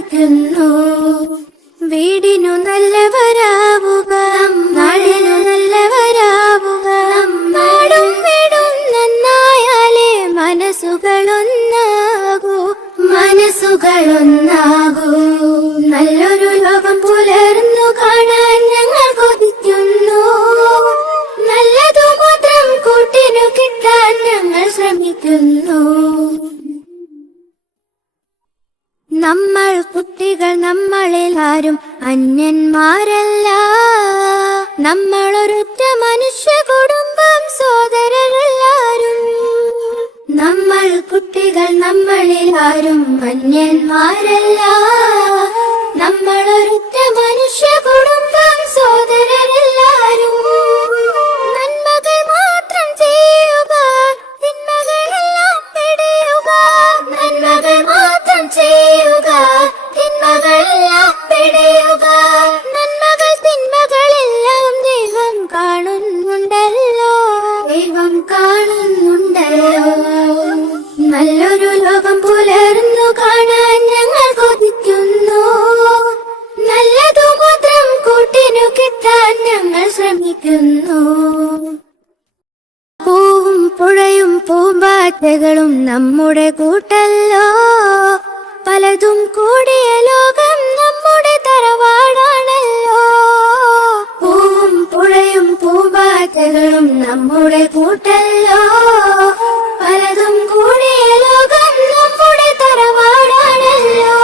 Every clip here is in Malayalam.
ശ്രമിക്കുന്നു. വീടിനു നല്ലവരാവുക, നാടിനു നല്ലവരാവുക. നാടും വീടും നന്നായാലേ മനസ്സുകളൊന്നാകൂ, മനസ്സുകളൊന്നാകൂ. നല്ലൊരു ലോകം പുലർന്നു കാണാൻ ഞങ്ങൾ കൊതിക്കുന്നു. നല്ലതു മാത്രം കൂട്ടിനു കിട്ടാൻ ഞങ്ങൾ ശ്രമിക്കുന്നു. നമ്മൾ കുട്ടികൾ നമ്മളിൽ ആരും അന്യന്മാരല്ല. നമ്മളൊരൊറ്റ മനുഷ്യ കുടുംബം, സോദരരെല്ലാരും. നമ്മൾ കുട്ടികൾ നമ്മളിൽ ആരും അന്യന്മാരല്ല. നമ്മളൊരൊറ്റ മനുഷ്യ കുടുംബം, സോദരരെല്ലാരും. നന്മകൾ മാത്രം ചെയ്യുക, തിന്മകളെല്ലാം വെടിയുക. നന്മകൾ മാത്രം ചെയ്യുക, തിന്മകളെല്ലാം വെടിയുക. നന്മകൾ തിന്മകളെല്ലാം ദൈവം കാണുന്നുണ്ടല്ലോ, ദൈവം കാണുന്നുണ്ടല്ലോ. നല്ലൊരു ലോകം പുലർന്നു കാണാൻ ഞങ്ങൾ കൊതിക്കുന്നു. നല്ലതു മാത്രം കൂട്ടിനു കിട്ടാൻ ഞങ്ങൾ ശ്രമിക്കുന്നു. പൂവും പുഴയും പൂമ്പാറ്റകളും നമ്മുടെ കൂട്ടല്ലോ. പലതും കൂടിയ ലോകം നമ്മുടെ തറവാടാണല്ലോ. പൂവും പുഴയും പൂമ്പാറ്റകളും നമ്മുടെ കൂട്ടല്ലോ. പലതും കൂടിയ ലോകം നമ്മുടെ തറവാടാണല്ലോ.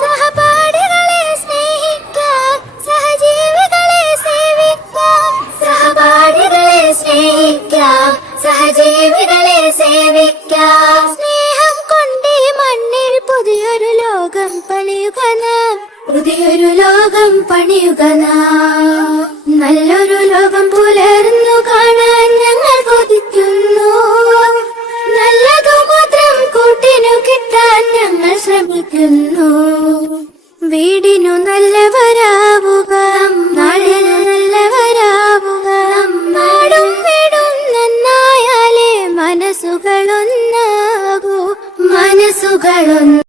സഹപാഠികളെ സ്നേഹിക്കാം, സഹജീവികളെ സേവിക്കാം. സഹപാഠികളെ സ്നേഹിക്കാം, സഹജീവികളെ സേവിക്കാം. സ്നേഹം കൊണ്ട് ഈ മണ്ണിൽ പുതിയൊരു ലോകം പണിയുക നാം, പുതിയൊരു ലോകം പണിയുക നാം. നല്ലൊരു ലോകം പുലർന്നു കാണാൻ